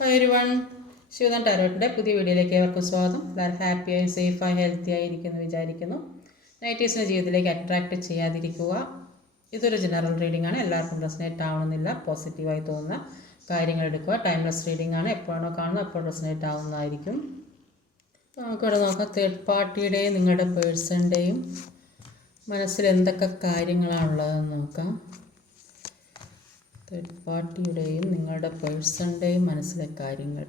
Hi everyone, ശിവദാൻ ടാരോട്ടിൻ്റെ പുതിയ വീഡിയോയിലേക്ക് ഏവർക്കും സ്വാഗതം. എല്ലാവരും ഹാപ്പിയായി സേഫായി ഹെൽത്തി ആയിരിക്കുന്നു വിചാരിക്കുന്നു. നെഗറ്റീവ്സിനെ ജീവിതത്തിലേക്ക് അട്രാക്റ്റ് ചെയ്യാതിരിക്കുക. ഇതൊരു ജനറൽ റീഡിംഗ് ആണ്, എല്ലാവർക്കും റെസനേറ്റ് ആവണമെന്നില്ല. പോസിറ്റീവായി തോന്നുന്ന കാര്യങ്ങൾ എടുക്കുക. ടൈംലെസ് റീഡിംഗ് ആണ്, എപ്പോഴാണോ കാണുന്നത് അപ്പോൾ റെസനേറ്റ് ആവുന്നതായിരിക്കും. നമുക്കിവിടെ നോക്കാം, തേർഡ് പാർട്ടിയുടെയും നിങ്ങളുടെ പേഴ്സണിൻ്റെയും മനസ്സിൽ എന്തൊക്കെ കാര്യങ്ങളാണുള്ളതെന്ന് നോക്കാം. തേർഡ് പാർട്ടിയുടെയും നിങ്ങളുടെ പേഴ്സണിൻ്റെയും മനസ്സിലെ കാര്യങ്ങൾ.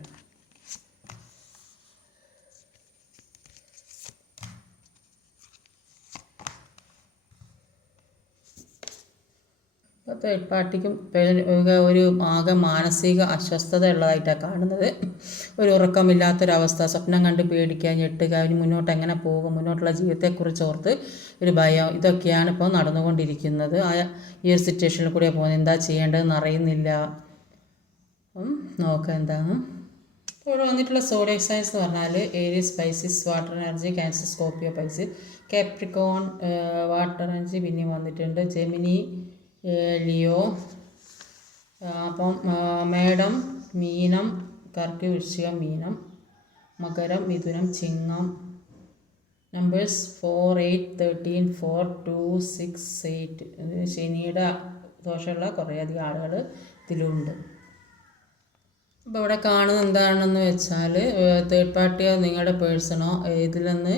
തേർഡ് പാർട്ടിക്കും ഒരു ആകെ മാനസിക അസ്വസ്ഥത ഉള്ളതായിട്ടാണ് കാണുന്നത്. ഒരു ഉറക്കമില്ലാത്തൊരവസ്ഥ, സ്വപ്നം കണ്ട് പേടിക്കുക, ഞെട്ടുക, അതിന് മുന്നോട്ട് എങ്ങനെ പോകും, മുന്നോട്ടുള്ള ജീവിതത്തെക്കുറിച്ച് ഓർത്ത് ഒരു ഭയം, ഇതൊക്കെയാണ് ഇപ്പോൾ നടന്നുകൊണ്ടിരിക്കുന്നത്. ഈ ഒരു സിറ്റുവേഷനിൽ കൂടെ പോകുന്നത്, എന്താ ചെയ്യേണ്ടതെന്ന് അറിയുന്നില്ല. നോക്കാം എന്താണ് ഇവിടെ വന്നിട്ടുള്ള സോഡിയക് സൈൻസ് എന്ന് പറഞ്ഞാൽ Aries, പൈസിസ്, water energy, cancer, Scorpio, പൈസിസ്, Capricorn, water energy പിന്നെയും വന്നിട്ടുണ്ട്, ജെമിനി, ലിയോ. അപ്പം മേടം, മീനം, കർക്കി, വൃശ്ചികം, മീനം, മകരം, മിഥുനം, ചിങ്ങം. നമ്പേഴ്സ് 4, 8, 13, 4, 2, 6, 8. ശനിയുടെ ദോഷമുള്ള കുറേയധികം ആളുകൾ ഇതിലുണ്ട്. അപ്പോൾ ഇവിടെ കാണുന്നത് എന്താണെന്ന് വെച്ചാൽ, തേർഡ് പാർട്ടിയോ നിങ്ങളുടെ പേഴ്സണോ ഇതിൽ നിന്ന്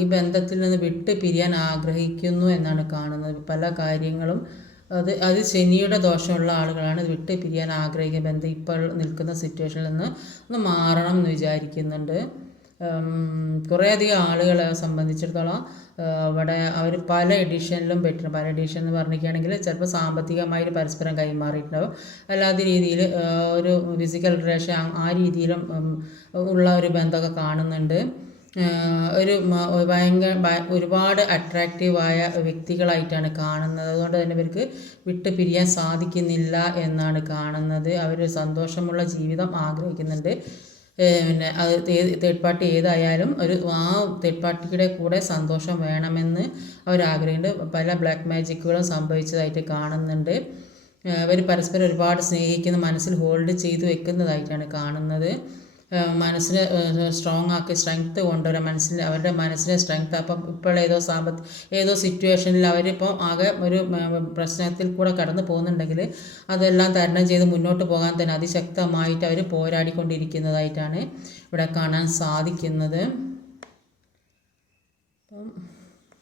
ഈ ബന്ധത്തിൽ നിന്ന് വിട്ട് പിരിയാൻ ആഗ്രഹിക്കുന്നു എന്നാണ് കാണുന്നത്. പല കാര്യങ്ങളും അത് ശനിയുടെ ദോഷമുള്ള ആളുകളാണ് വിട്ട് പിരിയാൻ ആഗ്രഹിക്കുന്ന ബന്ധം ഇപ്പോൾ നിൽക്കുന്ന സിറ്റുവേഷനിൽ നിന്ന് ഒന്ന് മാറണം എന്ന് വിചാരിക്കുന്നുണ്ട്. കുറേയധികം ആളുകളെ സംബന്ധിച്ചിടത്തോളം അവിടെ അവർ പല എഡിഷനിലും പെട്ടിട്ടുണ്ട്. പല എഡിഷൻ എന്ന് പറഞ്ഞിരിക്കുകയാണെങ്കിൽ ചിലപ്പോൾ സാമ്പത്തികമായിട്ട് പരസ്പരം കൈമാറിയിട്ടുണ്ടാവും, അല്ലാത്ത രീതിയിൽ ഒരു ഫിസിക്കൽ റിലേഷൻ ആ രീതിയിലും ഉള്ള ഒരു ബന്ധമൊക്കെ കാണുന്നുണ്ട്. ഒരുപാട് അട്രാക്റ്റീവായ വ്യക്തികളായിട്ടാണ് കാണുന്നത്. അതുകൊണ്ട് തന്നെ ഇവർക്ക് വിട്ട് പിരിയാൻ സാധിക്കുന്നില്ല എന്നാണ് കാണുന്നത്. അവർ സന്തോഷമുള്ള ജീവിതം ആഗ്രഹിക്കുന്നുണ്ട്. പിന്നെ അത് തേർഡ് പാർട്ടി ഏതായാലും ആ തേർഡ് പാർട്ടിയുടെ കൂടെ സന്തോഷം വേണമെന്ന് അവരാഗ്രഹിക്കുന്നുണ്ട്. പല ബ്ലാക്ക് മാജിക്കുകളും സംഭവിച്ചതായിട്ട് കാണുന്നുണ്ട്. അവർ പരസ്പരം ഒരുപാട് സ്നേഹിക്കുന്ന, മനസ്സിൽ ഹോൾഡ് ചെയ്ത് വെക്കുന്നതായിട്ടാണ് കാണുന്നത്. മനസ്സിനെ സ്ട്രോങ് ആക്കി, സ്ട്രെങ്ത്ത് കൊണ്ടുവരാൻ, അവരുടെ മനസ്സിനെ സ്ട്രെങ്ത്ത്. അപ്പം ഇപ്പോൾ ഏതോ സിറ്റുവേഷനിൽ അവരിപ്പോൾ ആകെ ഒരു പ്രശ്നത്തിൽ കൂടെ കടന്നു പോകുന്നുണ്ടെങ്കിൽ അതെല്ലാം തരണം ചെയ്ത് മുന്നോട്ട് പോകാൻ തന്നെ അതിശക്തമായിട്ട് അവർ പോരാടിക്കൊണ്ടിരിക്കുന്നതായിട്ടാണ് ഇവിടെ കാണാൻ സാധിക്കുന്നത്. അപ്പം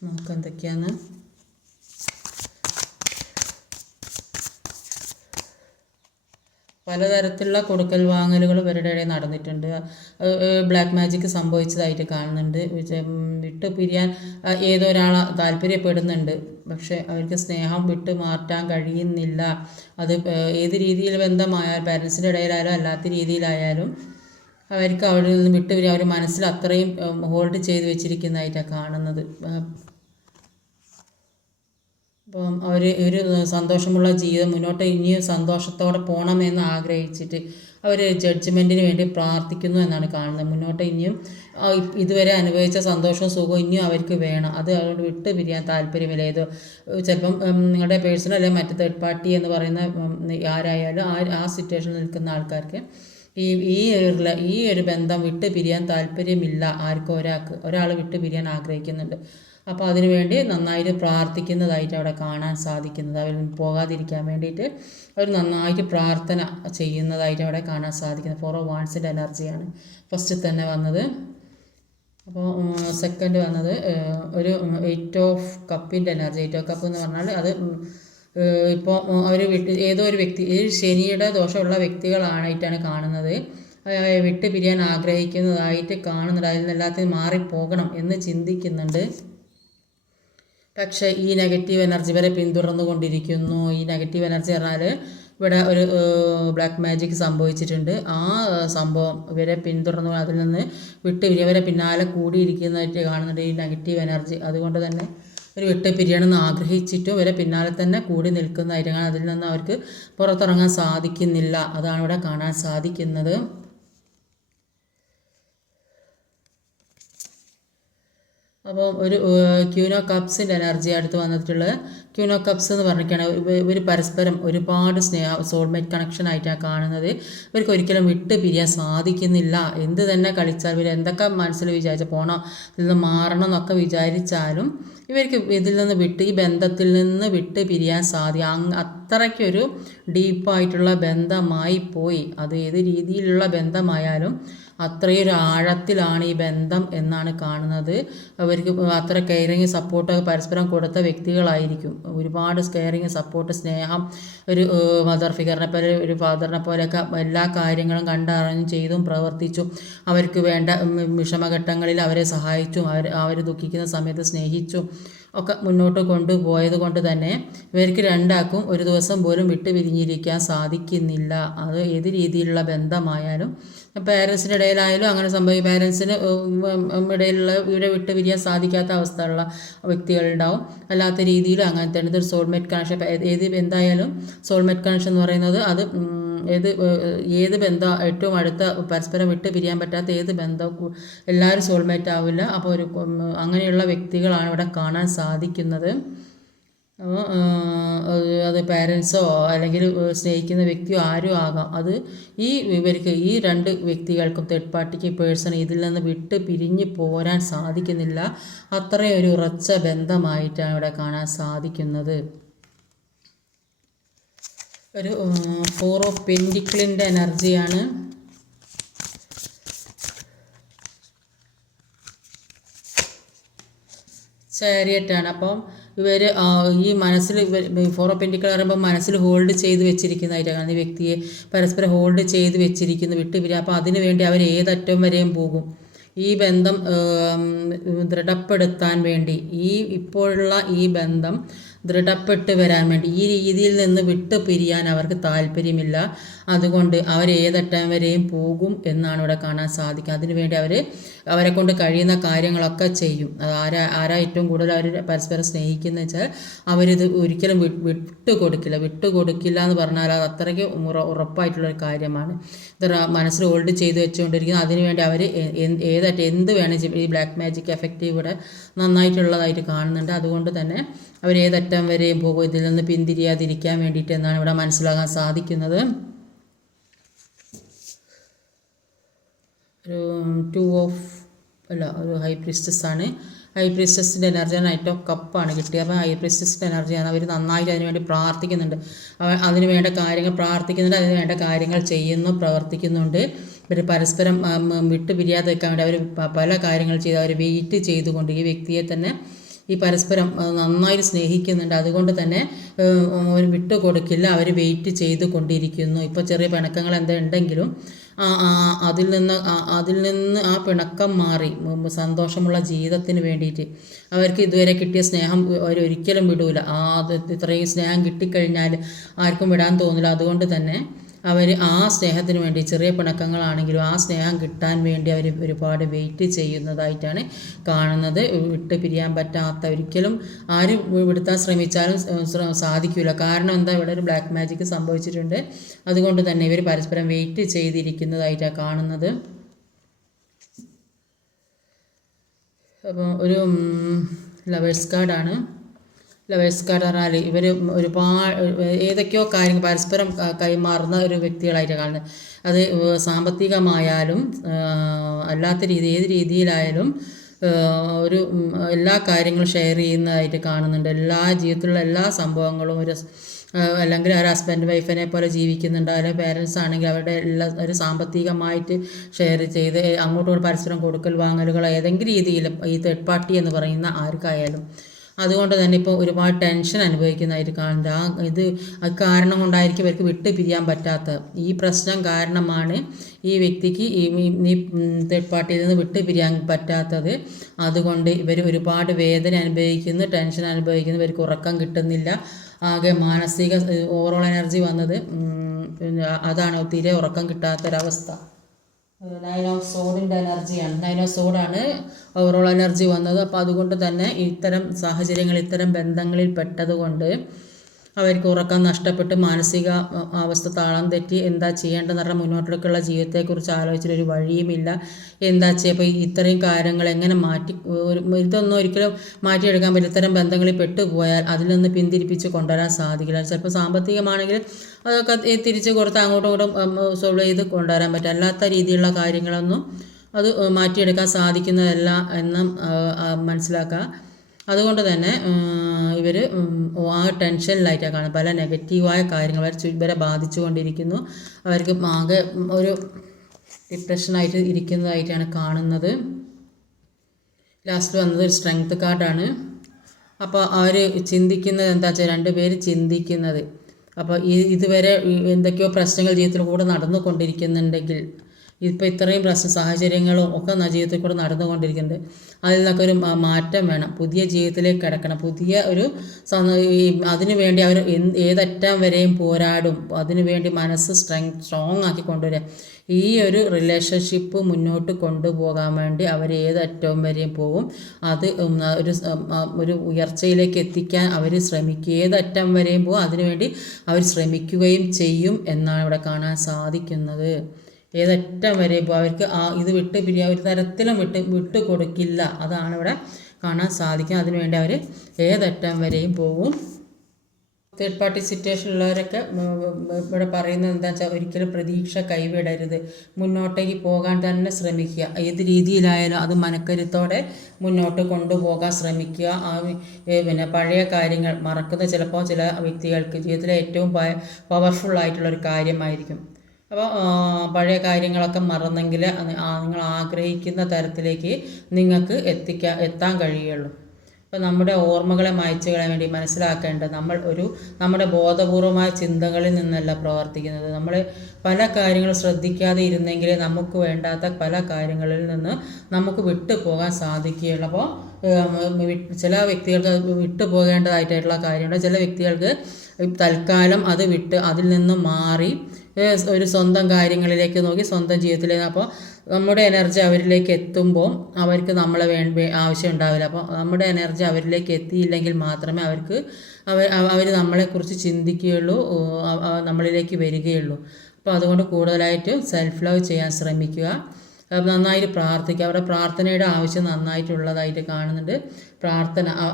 നമുക്ക് എന്തൊക്കെയാണ് പലതരത്തിലുള്ള കൊടുക്കൽ വാങ്ങലുകൾ ഇവരുടെ ഇടയിൽ നടന്നിട്ടുണ്ട്. ബ്ലാക്ക് മാജിക്ക് സംഭവിച്ചതായിട്ട് കാണുന്നുണ്ട്. വിട്ടു പിരിയാൻ ഏതോ ഒരാൾ താല്പര്യപ്പെടുന്നുണ്ട്, പക്ഷെ അവർക്ക് സ്നേഹം വിട്ട് മാറ്റാൻ കഴിയുന്നില്ല. അത് ഏത് രീതിയിൽ ബന്ധമായാലും, പാരൻസിൻ്റെ ഇടയിലായാലും അല്ലാത്ത രീതിയിലായാലും അവർക്ക് അവിടെ നിന്ന് വിട്ടു പിരിയാൻ അവർ മനസ്സിൽ അത്രയും ഹോൾഡ് ചെയ്ത് വെച്ചിരിക്കുന്നതായിട്ടാണ് കാണുന്നത്. അപ്പം അവർ ഒരു സന്തോഷമുള്ള ജീവിതം മുന്നോട്ട് ഇനിയും സന്തോഷത്തോടെ പോകണമെന്ന് ആഗ്രഹിച്ചിട്ട് അവർ ജഡ്ജ്മെൻറ്റിന് വേണ്ടി പ്രാർത്ഥിക്കുന്നു എന്നാണ് കാണുന്നത്. മുന്നോട്ട് ഇനിയും ഇതുവരെ അനുഭവിച്ച സന്തോഷവും സുഖവും ഇനിയും അവർക്ക് വേണം. അത് അതുകൊണ്ട് വിട്ട് പിരിയാൻ താല്പര്യമില്ല. ഏതോ ചിലപ്പം നിങ്ങളുടെ പേഴ്സണൽ അല്ലെങ്കിൽ മറ്റു തേർഡ് പാർട്ടി എന്ന് പറയുന്ന ആരായാലും ആ സിറ്റുവേഷനിൽ നിൽക്കുന്ന ആൾക്കാർക്ക് ഈ ഒരു ബന്ധം വിട്ട് പിരിയാൻ താല്പര്യമില്ല. ആർക്കും ഒരാൾ വിട്ട് പിരിയാൻ ആഗ്രഹിക്കുന്നുണ്ട്. അപ്പോൾ അതിനുവേണ്ടി നന്നായിട്ട് പ്രാർത്ഥിക്കുന്നതായിട്ട് അവിടെ കാണാൻ സാധിക്കുന്നത്. അവർ പോകാതിരിക്കാൻ വേണ്ടിയിട്ട് അവർ നന്നായിട്ട് പ്രാർത്ഥന ചെയ്യുന്നതായിട്ട് അവിടെ കാണാൻ സാധിക്കുന്നത്. 4 of Wands എനർജിയാണ് ഫസ്റ്റ് തന്നെ വന്നത്. അപ്പോൾ സെക്കൻഡ് വന്നത് ഒരു 8 of Cups energy. 8 of Cups എന്ന് പറഞ്ഞാൽ അത് ഇപ്പോൾ അവർ ഏതോ ഒരു വ്യക്തി, ശനിയുടെ ദോഷമുള്ള വ്യക്തികളായിട്ടാണ് കാണുന്നത്. വിട്ട് പിരിയാൻ ആഗ്രഹിക്കുന്നതായിട്ട് കാണുന്നുണ്ട്. അതിൽ നിന്ന് എല്ലാത്തിനും മാറിപ്പോകണം എന്ന് ചിന്തിക്കുന്നുണ്ട്. പക്ഷേ ഈ നെഗറ്റീവ് എനർജി വരെ പിന്തുടർന്നു കൊണ്ടിരിക്കുന്നു. ഈ നെഗറ്റീവ് എനർജി പറഞ്ഞാൽ ഇവിടെ ഒരു ബ്ലാക്ക് മാജിക് സംഭവിച്ചിട്ടുണ്ട്. ആ സംഭവം ഇവരെ പിന്തുടർന്നു, അതിൽ നിന്ന് വിട്ട് ഇവരെ പിന്നാലെ കൂടിയിരിക്കുന്നതായിട്ട് കാണുന്നുണ്ട് ഈ നെഗറ്റീവ് എനർജി. അതുകൊണ്ട് തന്നെ ഒരു വിട്ട് പിരിയണമെന്ന് ആഗ്രഹിച്ചിട്ടും ഇവരെ പിന്നാലെ തന്നെ കൂടി നിൽക്കുന്നതായിട്ടാണ്. അതിൽ നിന്ന് അവർക്ക് പുറത്തിറങ്ങാൻ സാധിക്കുന്നില്ല. അതാണ് ഇവിടെ കാണാൻ സാധിക്കുന്നത്. അപ്പോൾ ഒരു ക്യൂൻ ഓഫ് കപ്സിൻ്റെ എനർജി അടുത്ത് വന്നിട്ടുള്ളത് ക്യൂൻ ഓഫ് കപ്സ് എന്ന് പറഞ്ഞിട്ടാണ് ഇവർ പരസ്പരം ഒരുപാട് സോൾമേറ്റ് കണക്ഷൻ ആയിട്ടാണ് കാണുന്നത്. ഇവർക്ക് ഒരിക്കലും വിട്ട് പിരിയാൻ സാധിക്കുന്നില്ല. എന്ത് തന്നെ കളിച്ചാൽ ഇവർ എന്തൊക്കെ മനസ്സിൽ വിചാരിച്ചാൽ പോകണം, ഇതിൽ നിന്ന് മാറണം എന്നൊക്കെ വിചാരിച്ചാലും ഇവർക്ക് ഇതിൽ നിന്ന് ഈ ബന്ധത്തിൽ നിന്ന് വിട്ട് പിരിയാൻ അത്രയ്ക്കൊരു ഡീപ്പായിട്ടുള്ള ബന്ധമായി പോയി. അത് ഏത് രീതിയിലുള്ള ബന്ധമായാലും അത്രയൊരു ആഴത്തിലാണ് ഈ ബന്ധം എന്നാണ് കാണുന്നത്. അവർക്ക് അത്ര കെയറിങ് സപ്പോർട്ടൊക്കെ പരസ്പരം കൊടുത്ത വ്യക്തികളായിരിക്കും. ഒരുപാട് കെയറിങ് സപ്പോർട്ട് സ്നേഹം ഒരു മദർ ഫിഗറിനെ പോലെ ഒരു ഫാദറിനെ പോലെയൊക്കെ എല്ലാ കാര്യങ്ങളും കണ്ടറിഞ്ഞും ചെയ്തും പ്രവർത്തിച്ചും അവർക്ക് വേണ്ട വിഷമഘട്ടങ്ങളിൽ അവരെ സഹായിച്ചും അവർ ദുഃഖിക്കുന്ന സമയത്ത് സ്നേഹിച്ചും ഒക്കെ മുന്നോട്ട് കൊണ്ടുപോയത് കൊണ്ട് തന്നെ ഇവർക്ക് രണ്ടാൾക്കും ഒരു ദിവസം പോലും വിട്ടു പിരിഞ്ഞിരിക്കാൻ സാധിക്കുന്നില്ല. അത് ഏത് രീതിയിലുള്ള ബന്ധമായാലും പേരൻസിൻ്റെ ഇടയിലായാലും അങ്ങനെ സംഭവിക്കും. പേരൻസിന് ഇടയിലുള്ള ഇവിടെ വിട്ട് പിരിയാൻ സാധിക്കാത്ത അവസ്ഥയുള്ള വ്യക്തികളുണ്ടാവും. അല്ലാത്ത രീതിയിൽ അങ്ങനെ തന്നെ ഇതൊരു സോൾമേറ്റ് കണക്ഷൻ. എന്തായാലും സോൾമേറ്റ് കണക്ഷൻ എന്ന് പറയുന്നത് അത് ഏത് ബന്ധം ഏറ്റവും അടുത്ത പരസ്പരം വിട്ട് പിരിയാൻ പറ്റാത്ത ഏത് ബന്ധവും എല്ലാവരും സോൾമേറ്റ് ആവില്ല. അപ്പോൾ അങ്ങനെയുള്ള വ്യക്തികളാണ് ഇവിടെ കാണാൻ സാധിക്കുന്നത്. അത് പാരൻസോ അല്ലെങ്കിൽ സ്നേഹിക്കുന്ന വ്യക്തിയോ ആരും ആകാം. അത് ഇവർക്ക് ഈ രണ്ട് വ്യക്തികൾക്കും തേർഡ് പാർട്ടിക്ക് പേഴ്സൺ ഇതിൽ നിന്ന് വിട്ട് പിരിഞ്ഞ് പോരാൻ സാധിക്കുന്നില്ല. അത്രയും ഒരു ഉറച്ച ബന്ധമായിട്ടാണ് ഇവിടെ കാണാൻ സാധിക്കുന്നത്. ഒരു 4 ഓഫ് പെൻറ്റിക്കിളിൻ്റെ എനർജിയാണ്. ചാരിയറ്റാണ്. അപ്പം ഇവർ ഈ മനസ്സിൽ 4 ഓഫ് പെൻറ്റിക്കിൾ പറയുമ്പോൾ മനസ്സിൽ ഹോൾഡ് ചെയ്ത് വെച്ചിരിക്കുന്നതായിട്ടാണ് ഈ വ്യക്തിയെ പരസ്പരം ഹോൾഡ് ചെയ്ത് വെച്ചിരിക്കുന്നു, വിട്ടുപിരിയാം. അപ്പോൾ അതിനു വേണ്ടി അവർ ഏതറ്റം വരെയും പോകും. ഈ ബന്ധം ദൃഢപ്പെടുത്താൻ വേണ്ടി ഇപ്പോഴുള്ള ഈ ബന്ധം ദൃഢപ്പെട്ട് വരാൻ വേണ്ടി ഈ രീതിയിൽ നിന്ന് വിട്ടു പിരിയാൻ അവർക്ക് താല്പര്യമില്ല. അതുകൊണ്ട് അവർ ഏതറ്റം വരെയും പോകും എന്നാണ് ഇവിടെ കാണാൻ സാധിക്കുക. അതിനുവേണ്ടി അവരെ കൊണ്ട് കഴിയുന്ന കാര്യങ്ങളൊക്കെ ചെയ്യും. ആരാ ഏറ്റവും കൂടുതൽ അവർ പരസ്പരം സ്നേഹിക്കുന്ന വെച്ചാൽ അവരിത് ഒരിക്കലും വിട്ടുകൊടുക്കില്ല എന്ന് പറഞ്ഞാൽ അത് അത്രയ്ക്ക് ഉറപ്പായിട്ടുള്ളൊരു കാര്യമാണ്. ഇത് മനസ്സിൽ ഹോൾഡ് ചെയ്ത് വെച്ചുകൊണ്ടിരിക്കുന്നത്. അതിനുവേണ്ടി അവർ എന്ത് വേണമെങ്കിൽ ഈ ബ്ലാക്ക് മാജിക് എഫക്റ്റ് ഇവിടെ നന്നായിട്ടുള്ളതായിട്ട് കാണുന്നുണ്ട്. അതുകൊണ്ട് തന്നെ അവർ ഏതറ്റം വരെയും പോകും ഇതിൽ നിന്ന് പിന്തിരിയാതിരിക്കാൻ വേണ്ടിയിട്ട് എന്നാണ് ഇവിടെ മനസ്സിലാകാൻ സാധിക്കുന്നത്. ഒരു ഹൈ പ്രീസ്റ്റസ് ആണ്. ഹൈ പ്രീസ്റ്റസിൻ്റെ എനർജിയാണ്. നൈറ്റ് ഓഫ് കപ്പാണ് കിട്ടിയത്. അപ്പോൾ ഹൈ പ്രീസ്റ്റസിൻ്റെ എനർജിയാണ്. അവർ നന്നായിട്ട് അതിനുവേണ്ടി പ്രാർത്ഥിക്കുന്നുണ്ട്. അതിന് വേണ്ട കാര്യങ്ങൾ പ്രാർത്ഥിക്കുന്നുണ്ട്, അതിന് വേണ്ട കാര്യങ്ങൾ പ്രവർത്തിക്കുന്നുണ്ട്. ഇവർ പരസ്പരം വിട്ടുപിരിയാതെ വെക്കാൻ വേണ്ടി അവർ പല കാര്യങ്ങൾ ചെയ്ത് അവർ വെയിറ്റ് ചെയ്തുകൊണ്ട് ഈ വ്യക്തിയെ തന്നെ ഈ പരസ്പരം നന്നായി സ്നേഹിക്കുന്നുണ്ട്. അതുകൊണ്ട് തന്നെ അവർ വിട്ടുകൊടുക്കില്ല. അവർ വെയിറ്റ് ചെയ്ത് കൊണ്ടിരിക്കുന്നു. ഇപ്പോൾ ചെറിയ പിണക്കങ്ങൾ ഉണ്ടെങ്കിലും അതിൽ നിന്ന് ആ പിണക്കം മാറി സന്തോഷമുള്ള ജീവിതത്തിന് വേണ്ടിയിട്ട് അവർക്ക് ഇതുവരെ കിട്ടിയ സ്നേഹം അവരൊരിക്കലും വിടൂല. ഇത്രയും സ്നേഹം കിട്ടിക്കഴിഞ്ഞാൽ ആർക്കും വിടാൻ തോന്നില്ല. അതുകൊണ്ട് തന്നെ അവർ ആ സ്നേഹത്തിന് വേണ്ടി ചെറിയ പിണക്കങ്ങളാണെങ്കിലും ആ സ്നേഹം കിട്ടാൻ വേണ്ടി അവർ ഒരുപാട് വെയിറ്റ് ചെയ്യുന്നതായിട്ടാണ് കാണുന്നത്. വിട്ട് പിരിയാൻ പറ്റാത്ത ഒരിക്കലും ആരും വിടുത്താൻ ശ്രമിച്ചാലും സാധിക്കില്ല. കാരണം എന്താ, ഇവിടെ ഒരു ബ്ലാക്ക് മാജിക് സംഭവിച്ചിട്ടുണ്ട്. അതുകൊണ്ട് തന്നെ ഇവർ പരസ്പരം വെയിറ്റ് ചെയ്തിരിക്കുന്നതായിട്ടാണ് കാണുന്നത്. അപ്പോൾ ഒരു ലവേഴ്സ് കാർഡാണ്. ലവേഴ്സ് കാർഡ് പറഞ്ഞാൽ ഇവർ ഒരുപാട് ഏതൊക്കെയോ കാര്യങ്ങൾ പരസ്പരം കൈമാറുന്ന ഒരു വ്യക്തികളായിട്ട് കാണുന്നത്. അത് സാമ്പത്തികമായാലും അല്ലാത്ത ഏത് രീതിയിലായാലും എല്ലാ കാര്യങ്ങളും ഷെയർ ചെയ്യുന്നതായിട്ട് കാണുന്നുണ്ട്. എല്ലാ ജീവിതത്തിലുള്ള എല്ലാ സംഭവങ്ങളും അല്ലെങ്കിൽ ഒരു ഹസ്ബൻഡ് വൈഫിനെ പോലെ ജീവിക്കുന്നുണ്ട്. അല്ലെങ്കിൽ പേരൻസ് ആണെങ്കിൽ അവരുടെ ഒരു സാമ്പത്തികമായിട്ട് ഷെയർ ചെയ്ത് അങ്ങോട്ടും പരസ്പരം കൊടുക്കൽ വാങ്ങലുകൾ ഏതെങ്കിലും രീതിയിൽ ഈ തേർഡ് പാർട്ടി എന്ന് പറയുന്ന ആർക്കായാലും. അതുകൊണ്ട് തന്നെ ഇപ്പോൾ ഒരുപാട് ടെൻഷൻ അനുഭവിക്കുന്നതായിട്ട് കാണുന്നുണ്ട്. ഇത് കാരണം കൊണ്ടായിരിക്കും ഇവർക്ക് വിട്ട് പിരിയാൻ പറ്റാത്ത ഈ പ്രശ്നം കാരണമാണ് ഈ വ്യക്തിക്ക് ഈ തേർഡ് പാർട്ടിയിൽ നിന്ന് വിട്ട് പിരിയാൻ പറ്റാത്തത്. അതുകൊണ്ട് ഇവർ ഒരുപാട് വേദന അനുഭവിക്കുന്നു, ടെൻഷൻ അനുഭവിക്കുന്നു. ഇവർക്ക് ഉറക്കം കിട്ടുന്നില്ല. ആകെ മാനസിക ഓവറോൾ എനർജി വന്നത് അതാണ്, തീരെ ഉറക്കം കിട്ടാത്തൊരവസ്ഥ. 9 ഓഫ് സോഡിൻ്റെ എനർജിയാണ്. 9 ഓഫ് സോഡാണ് ഓവറോൾ എനർജി വന്നത്. അപ്പോൾ അതുകൊണ്ട് തന്നെ ഇത്തരം സാഹചര്യങ്ങൾ ഇത്തരം ബന്ധങ്ങളിൽ പെട്ടതുകൊണ്ട് അവർക്ക് ഉറക്കം നഷ്ടപ്പെട്ട് മാനസിക അവസ്ഥ താളം തെറ്റി എന്താ ചെയ്യേണ്ടതെന്ന് പറഞ്ഞാൽ മുന്നോട്ടേക്കുള്ള ജീവിതത്തെക്കുറിച്ച് ആലോചിച്ചിട്ടൊരു വഴിയുമില്ല. എന്താ ചെയ്യുക? അപ്പോൾ ഇത്രയും കാര്യങ്ങൾ എങ്ങനെ ഇതൊന്നും ഒരിക്കലും മാറ്റിയെടുക്കാൻ പറ്റില്ല. ഇത്തരം ബന്ധങ്ങളിൽ പെട്ടുപോയാൽ അതിൽ നിന്ന് പിന്തിരിപ്പിച്ച് കൊണ്ടുവരാൻ സാധിക്കില്ല. ചിലപ്പോൾ സാമ്പത്തികമാണെങ്കിൽ അതൊക്കെ തിരിച്ച് കൊടുത്ത് അങ്ങോട്ടും ഇങ്ങോട്ടും സോൾവ് ചെയ്ത് കൊണ്ടുവരാൻ പറ്റും. അല്ലാത്ത രീതിയിലുള്ള കാര്യങ്ങളൊന്നും അത് മാറ്റിയെടുക്കാൻ സാധിക്കുന്നതല്ല എന്നും മനസ്സിലാക്കുക. അതുകൊണ്ട് തന്നെ ഇവർ ആ ടെൻഷനിലായിട്ടാണ് കാണുന്നത്. പല നെഗറ്റീവായ കാര്യങ്ങൾ ഇവരെ ബാധിച്ചുകൊണ്ടിരിക്കുന്നു. അവർക്ക് ആകെ ഒരു ഡിപ്രഷനായിട്ട് ഇരിക്കുന്നതായിട്ടാണ് കാണുന്നത്. ലാസ്റ്റ് വന്നത് ഒരു സ്ട്രെങ്ത് കാർഡാണ്. അപ്പോൾ അവർ ചിന്തിക്കുന്നത് എന്താ വെച്ചാൽ, രണ്ടുപേര് ചിന്തിക്കുന്നത്, അപ്പോൾ ഇതുവരെ എന്തൊക്കെയോ പ്രശ്നങ്ങൾ ജീവിതത്തിൽ കൂടെ നടന്നുകൊണ്ടിരിക്കുന്നുണ്ടെങ്കിൽ ഇപ്പോൾ ഇത്രയും സാഹചര്യങ്ങളും ഒക്കെ ജീവിതത്തിൽ കൂടെ നടന്നുകൊണ്ടിരിക്കുന്നുണ്ട്. അതിൽ നിന്നൊക്കെ ഒരു മാറ്റം വേണം. പുതിയ ജീവിതത്തിലേക്ക് കിടക്കണം. പുതിയ ഒരു അതിനു വേണ്ടി അവർ ഏതറ്റം വരെയും പോരാടും. അതിനുവേണ്ടി മനസ്സ് സ്ട്രോങ് ആക്കി കൊണ്ടുവരിക. ഈ ഒരു റിലേഷൻഷിപ്പ് മുന്നോട്ട് കൊണ്ടുപോകാൻ വേണ്ടി അവർ ഏതറ്റവും വരെയും പോകും. അത് ഒരു ഉയർച്ചയിലേക്ക് എത്തിക്കാൻ അവർ ശ്രമിക്കും. ഏതറ്റം വരെയും പോകും. അതിനുവേണ്ടി അവർ ശ്രമിക്കുകയും ചെയ്യും എന്നാണ് ഇവിടെ കാണാൻ സാധിക്കുന്നത്. ഏതറ്റം വരെ ഇപ്പോൾ അവർക്ക് ഇത് വിട്ട് പിരിയാൻ ഒരു തരത്തിലും വിട്ട് കൊടുക്കില്ല. അതാണ് ഇവിടെ കാണാൻ സാധിക്കുക. അതിനുവേണ്ടി അവർ ഏതറ്റം വരെയും പോകും. തേർഡ് പാർട്ടി സിറ്റുവേഷനിലുള്ളവരൊക്കെ ഇവിടെ പറയുന്നത് എന്താ വെച്ചാൽ, ഒരിക്കലും പ്രതീക്ഷ കൈവിടരുത്. മുന്നോട്ടേക്ക് പോകാൻ തന്നെ ശ്രമിക്കുക. ഏത് രീതിയിലായാലും അത് മനക്കരുത്തോടെ മുന്നോട്ട് കൊണ്ടുപോകാൻ ശ്രമിക്കുക. പിന്നെ പഴയ കാര്യങ്ങൾ മറക്കുന്നത് ചിലപ്പോൾ ചില വ്യക്തികൾക്ക് ജീവിതത്തിലെ ഏറ്റവും പവർഫുൾ ആയിട്ടുള്ളൊരു കാര്യമായിരിക്കും. അപ്പോൾ പഴയ കാര്യങ്ങളൊക്കെ മറന്നെങ്കിൽ നിങ്ങൾ ആഗ്രഹിക്കുന്ന തരത്തിലേക്ക് നിങ്ങൾക്ക് എത്താൻ കഴിയുള്ളൂ. അപ്പോൾ നമ്മുടെ ഓർമ്മകളെ മായ്ച്ചു കളയാൻ വേണ്ടി മനസ്സിലാക്കേണ്ടത്, നമ്മുടെ ബോധപൂർവമായ ചിന്തകളിൽ നിന്നല്ല പ്രവർത്തിക്കുന്നത്. നമ്മൾ പല കാര്യങ്ങളും ശ്രദ്ധിക്കാതെ ഇരുന്നെങ്കിൽ നമുക്ക് വേണ്ടാത്ത പല കാര്യങ്ങളിൽ നിന്ന് നമുക്ക് വിട്ടുപോകാൻ സാധിക്കുകയുള്ളൂ. അപ്പോൾ ചില വ്യക്തികൾക്ക് വിട്ടുപോകേണ്ടതായിട്ടുള്ള കാര്യമുണ്ട്. ചില വ്യക്തികൾക്ക് തൽക്കാലം അത് വിട്ട് അതിൽ നിന്ന് മാറി ഒരു സ്വന്തം കാര്യങ്ങളിലേക്ക് നോക്കി സ്വന്തം ജീവിതത്തിലേക്ക്. അപ്പോൾ നമ്മുടെ എനർജി അവരിലേക്ക് എത്തുമ്പോൾ അവർക്ക് നമ്മളെ ആവശ്യം ഉണ്ടാവില്ല. അപ്പോൾ നമ്മുടെ എനർജി അവരിലേക്ക് എത്തിയില്ലെങ്കിൽ മാത്രമേ അവർ നമ്മളെക്കുറിച്ച് ചിന്തിക്കുകയുള്ളൂ, നമ്മളിലേക്ക് വരികയുള്ളൂ. അപ്പോൾ അതുകൊണ്ട് കൂടുതലായിട്ട് സെൽഫ് ലവ് ചെയ്യാൻ ശ്രമിക്കുക. നന്നായിട്ട് പ്രാർത്ഥിക്കുക. അവരുടെ പ്രാർത്ഥനയുടെ ആവശ്യം നന്നായിട്ടുള്ളതായിട്ട് കാണുന്നുണ്ട്.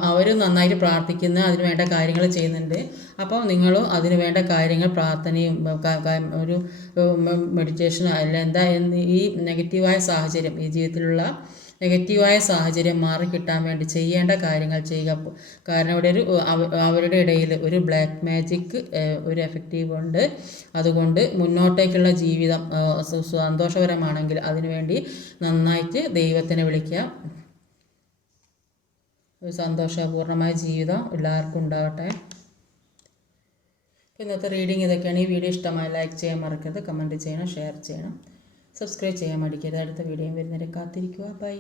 അവരും നന്നായിട്ട് പ്രാർത്ഥിക്കുന്ന അതിന് വേണ്ട കാര്യങ്ങൾ ചെയ്യുന്നുണ്ട്. അപ്പോൾ നിങ്ങളും അതിന് വേണ്ട കാര്യങ്ങൾ പ്രാർത്ഥനയും ഒരു മെഡിറ്റേഷനോ അല്ല ഈ നെഗറ്റീവായ സാഹചര്യം, ഈ ജീവിതത്തിലുള്ള നെഗറ്റീവായ സാഹചര്യം മാറിക്കിട്ടാൻ വേണ്ടി ചെയ്യേണ്ട കാര്യങ്ങൾ ചെയ്യുക. കാരണം ഇവിടെ അവരുടെ ഇടയിൽ ഒരു ബ്ലാക്ക് മാജിക് ഒരു എഫക്റ്റീവ് ഉണ്ട്. അതുകൊണ്ട് മുന്നോട്ടേക്കുള്ള ജീവിതം സന്തോഷകരമാണെങ്കിൽ അതിനുവേണ്ടി നന്നായിട്ട് ദൈവത്തിനെ വിളിക്കുക. ഒരു സന്തോഷപൂർണ്ണമായ ജീവിതം എല്ലാവർക്കും ഉണ്ടാവട്ടെ. ഇന്നത്തെ റീഡിങ് ഇതൊക്കെയാണ്. ഈ വീഡിയോ ഇഷ്ടമായി ലൈക്ക് ചെയ്യാൻ മറക്കരുത്, കമൻറ്റ് ചെയ്യണം, ഷെയർ ചെയ്യണം, സബ്സ്ക്രൈബ് ചെയ്യാൻ മടിക്കരുത്. അടുത്ത വീഡിയോയും വരുന്നവരെ കാത്തിരിക്കുക. ബൈ.